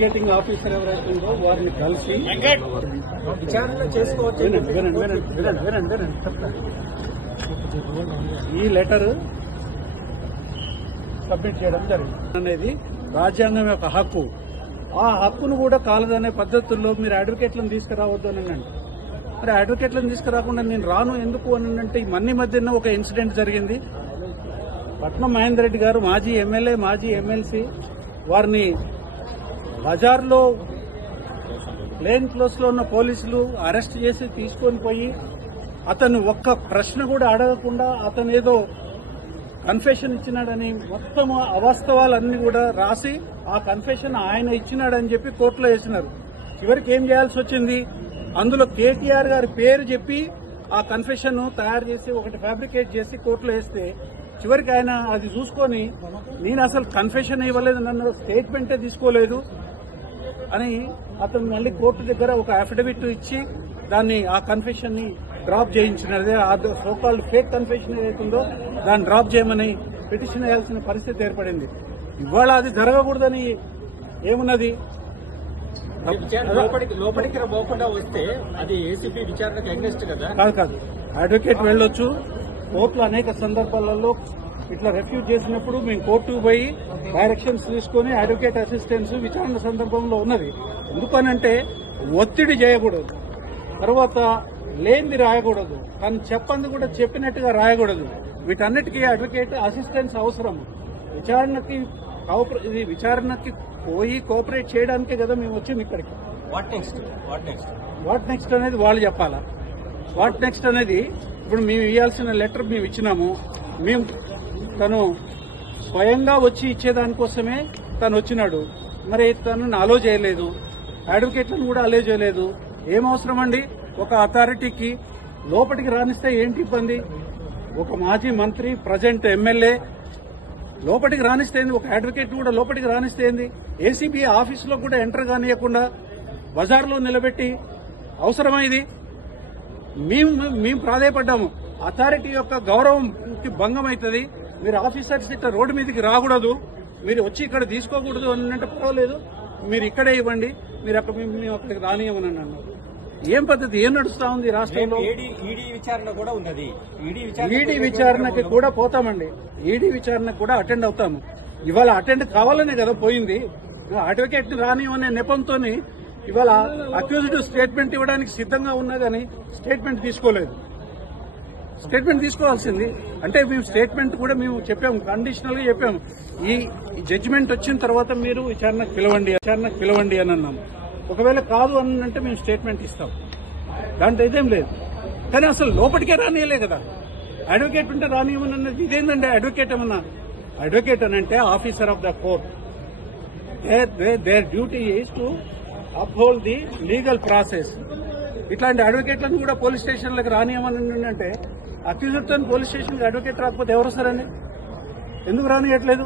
Investigating officer ఎవరైతే ఉందో వారిని కలిసి విచారణ చేసుకోవచ్చు. వినండి ఈ లెటర్ సబ్మిట్ చేయడం జరిగింది అనేది రాజ్యాంగం యొక్క హక్కు. ఆ హక్కును కూడా కాలదనే పద్ధతుల్లో మీరు అడ్వకేట్లను తీసుకురావద్దు అని అనండి. మరి అడ్వకేట్లను తీసుకురాకుండా నేను రాను ఎందుకు అని అంటే ఈ మన్ని మధ్యన ఒక ఇన్సిడెంట్ జరిగింది. పట్నం మహేందర్ రెడ్డి గారు మాజీ ఎమ్మెల్యే, మాజీ ఎమ్మెల్సీ, వారిని బజార్లో ప్లేన్ క్లోజ్ లో ఉన్న పోలీసులు అరెస్ట్ చేసి తీసుకొని పోయి అతను ఒక్క ప్రశ్న కూడా అడగకుండా అతను ఏదో కన్ఫెషన్ ఇచ్చినాడని మొత్తం అవాస్తవాలన్నీ కూడా రాసి ఆ కన్ఫెషన్ ఆయన ఇచ్చినాడని చెప్పి కోర్టులో వేసినారు. చివరికి ఏం చేయాల్సి వచ్చింది, అందులో కేటీఆర్ గారి పేరు చెప్పి ఆ కన్ఫెషన్ తయారు చేసి ఒకటి ఫ్యాబ్రికేట్ చేసి కోర్టులో వేస్తే చివరికి ఆయన అది చూసుకొని నేను అసలు కన్ఫెషన్ ఇవ్వలేదు, నన్ను స్టేట్మెంటే తీసుకోలేదు అని అతను మళ్లీ కోర్టు దగ్గర ఒక అఫిడవిట్ ఇచ్చి దాన్ని ఆ కన్ఫెషన్ ని డ్రాప్ చేయించినదే ఆ సోకాల్డ్ ఫేక్ కన్ఫెషన్ ఏదైతుందో దాన్ని డ్రాప్ చేయమని పిటిషన్ వేయాల్సిన పరిస్థితి ఏర్పడింది. ఇవాళ అది జరగకూడదని ఏమున్నది, లోపలికి పోకుండా వస్తే అది ఏసీబీ విచారణకు అగెన్స్ట్ కదా. కాదు అడ్వకేట్ వెళ్ళొచ్చు. కోర్టులో అనేక సందర్భాలలో ఇట్లా రెఫ్యూజ్ చేసినప్పుడు మేము కోర్టుకు పోయి డైరెక్షన్స్ తీసుకుని అడ్వకేట్ అసిస్టెన్స్ విచారణ సందర్భంలో ఉన్నది. ఎందుకనంటే ఒత్తిడి చేయకూడదు, తర్వాత లేనిది రాయకూడదు, కానీ చెప్పంది కూడా చెప్పినట్టుగా రాయకూడదు. వీటన్నిటికీ అడ్వకేట్ అసిస్టెన్స్ అవసరం. విచారణకి పోయి కోఆపరేట్ చేయడానికే కదా మేము వచ్చింది ఇక్కడికి. వాట్ నెక్స్ట్ అనేది వాళ్ళు చెప్పాలా. వాట్ నెక్స్ట్ అనేది ఇప్పుడు మేము ఇవ్వాల్సిన లెటర్ మేము ఇచ్చినాము. మేము తను స్వయంగా వచ్చి ఇచ్చేదానికోసమే తను వచ్చినాడు. మరి తనను అలో చేయలేదు, అడ్వకేట్లను కూడా అలో చేయలేదు. ఏం అవసరం అండి ఒక అథారిటీకి? లోపలికి రానిస్తే ఏంటి ఇబ్బంది? ఒక మాజీ మంత్రి, ప్రజెంట్ ఎమ్మెల్యే లోపలికి రానిస్తే, ఒక అడ్వకేట్ కూడా లోపలికి రానిస్తే, ఏసీబీ ఆఫీసులో కూడా ఎంటర్ కానియకుండా బజార్లో నిలబెట్టి అవసరమా ఇది? మేము ప్రాధాయపడ్డాము. అథారిటీ యొక్క గౌరవంకి భంగం అవుతుంది. మీరు ఆఫీసర్స్ ఇట్లా రోడ్డు మీదకి రాకూడదు, మీరు వచ్చి ఇక్కడ తీసుకోకూడదు అని అంటే పర్వాలేదు, మీరు ఇక్కడే ఇవ్వండి, మీరు మేము అక్కడికి రానియమని అన్నారు. ఏం పద్ధతి? ఏం నడుస్తా ఉంది రాష్ట్రంలో? ఈడీ విచారణ కూడా ఉన్నది. ఈడీ విచారణకి కూడా పోతామండి. ఈడీ విచారణకు కూడా అటెండ్ అవుతాము. ఇవాళ అటెండ్ కావాలనే కదా పోయింది. అడ్వకేట్ రానియమనే నెపంతో ఇవాళ అక్యూజ్డ్ స్టేట్మెంట్ ఇవ్వడానికి సిద్ధంగా ఉన్నదని స్టేట్మెంట్ తీసుకోలేదు. స్టేట్మెంట్ తీసుకోవాల్సింది. అంటే మేము స్టేట్మెంట్ కూడా మేము చెప్పాము, కండిషనల్ గా చెప్పాము. ఈ జడ్జిమెంట్ వచ్చిన తర్వాత మీరు విచారణకు పిలవండి అని అన్నాము. ఒకవేళ కాదు అని అంటే మేము స్టేట్మెంట్ ఇస్తాం, దాంట్లో ఇదేం లేదు. కానీ అసలు లోపలికే రానియలే కదా. అడ్వకేట్ ఉంటే రానియమని అన్నది ఇదేంటంటే అడ్వకేట్ ఏమన్నా? అడ్వకేట్ అని అంటే officer of the court. Their duty is to uphold the legal process. ఇట్లాంటి అడ్వకేట్లను కూడా పోలీస్ స్టేషన్లకు రానియమని అంటే అక్యూజర్తో పోలీస్ స్టేషన్కి అడ్వకేట్ రాకపోతే ఎవరు వస్తారండి? ఎందుకు రానియట్లేదు?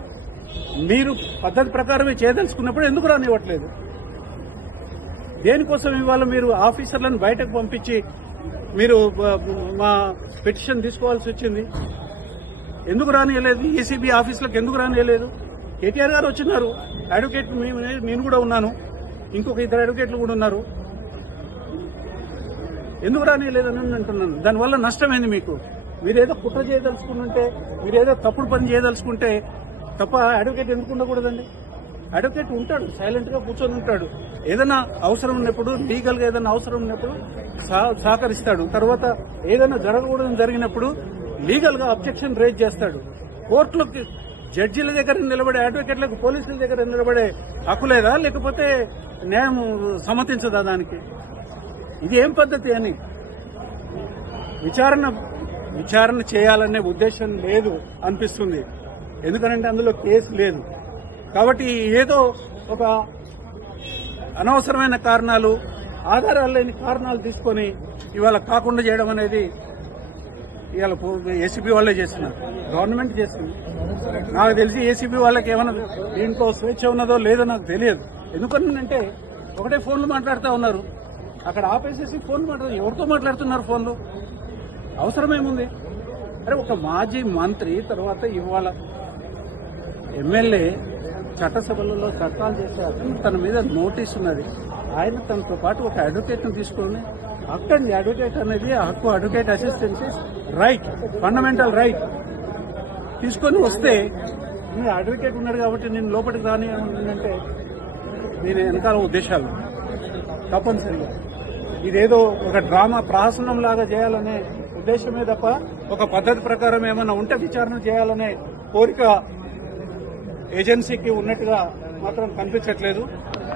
మీరు పద్ధతి ప్రకారమే చేయదలుచుకున్నప్పుడు ఎందుకు రానివ్వట్లేదు? దేనికోసం ఇవాళ మీరు ఆఫీసర్లను బయటకు పంపించి మీరు మా పిటిషన్ తీసుకోవాల్సి వచ్చింది? ఎందుకు రానియలేదు? ఏసీబీ ఆఫీసులకు ఎందుకు రానియలేదు? కేటీఆర్ గారు వచ్చినారు, అడ్వకేట్ నేను కూడా ఉన్నాను, ఇంకొక ఇద్దరు అడ్వకేట్లు కూడా ఉన్నారు. ఎందుకు రానియలేదని అంటున్నాను. దానివల్ల నష్టమైంది మీకు. మీరేదో కుట్ర చేయదలుచుకుంటే, మీరేదో తప్పుడు పని చేయదలుచుకుంటే తప్ప అడ్వకేట్ ఎందుకు ఉండకూడదండి? అడ్వకేట్ ఉంటాడు, సైలెంట్ గా కూర్చొని ఉంటాడు. ఏదైనా అవసరం ఉన్నప్పుడు, లీగల్ గా ఏదైనా అవసరం ఉన్నప్పుడు సహకరిస్తాడు. తర్వాత ఏదైనా జరగకూడదని జరిగినప్పుడు లీగల్ గా అబ్జెక్షన్ రేజ్ చేస్తాడు. కోర్టులోకి జడ్జీల దగ్గర నిలబడే అడ్వకేట్లకు పోలీసుల దగ్గర నిలబడే హక్కు లేదా? లేకపోతే న్యాయం సమ్మతించదా దానికి? ఇది ఏం పద్ధతి అని విచారణ చేయాలనే ఉద్దేశం లేదు అనిపిస్తుంది. ఎందుకంటే అందులో కేసు లేదు కాబట్టి ఏదో ఒక అనవసరమైన కారణాలు, ఆధారాలు లేని కారణాలు తీసుకొని ఇవాళ కాకుండా చేయడం అనేది ఇవాళ ఏసీబీ వాళ్ళే చేస్తున్నారు, గవర్నమెంట్ చేస్తుంది. నాకు తెలిసి ఏసీబీ వాళ్ళకి ఏమైనా దీంట్లో స్వేచ్ఛ ఉన్నదో లేదో నాకు తెలియదు. ఎందుకంటే ఒకటే ఫోన్లు మాట్లాడుతూ ఉన్నారు, అక్కడ ఆపేసేసి ఫోన్లు మాట్లాడుతున్నారు. ఎవరితో మాట్లాడుతున్నారు ఫోన్లు? అవసరమేముంది? అరే ఒక మాజీ మంత్రి తర్వాత ఇవాళ ఎమ్మెల్యే చట్టసభలలో చట్టాలు చేసే అతను తన మీద నోటీస్ ఉన్నది. ఆయన తనతో పాటు ఒక అడ్వకేట్ ను తీసుకొని అక్కడి అడ్వకేట్ అనేది ఆ హక్కు advocate assistance right, fundamental right తీసుకొని వస్తే మీ అడ్వకేట్ ఉన్నాడు కాబట్టి నేను లోపలికి రాని అంటే దీని వెనకాల ఉద్దేశాలు తప్పనిసరిగా ఇదేదో ఒక డ్రామా ప్రహసనం లాగా చేయాలనే ఉద్దేశమే తప్ప ఒక పద్ధతి ప్రకారం ఏమైనా ఉంటే విచారణ చేయాలనే కోరిక ఏజెన్సీకి ఉన్నట్టుగా మాత్రం కనిపించట్లేదు.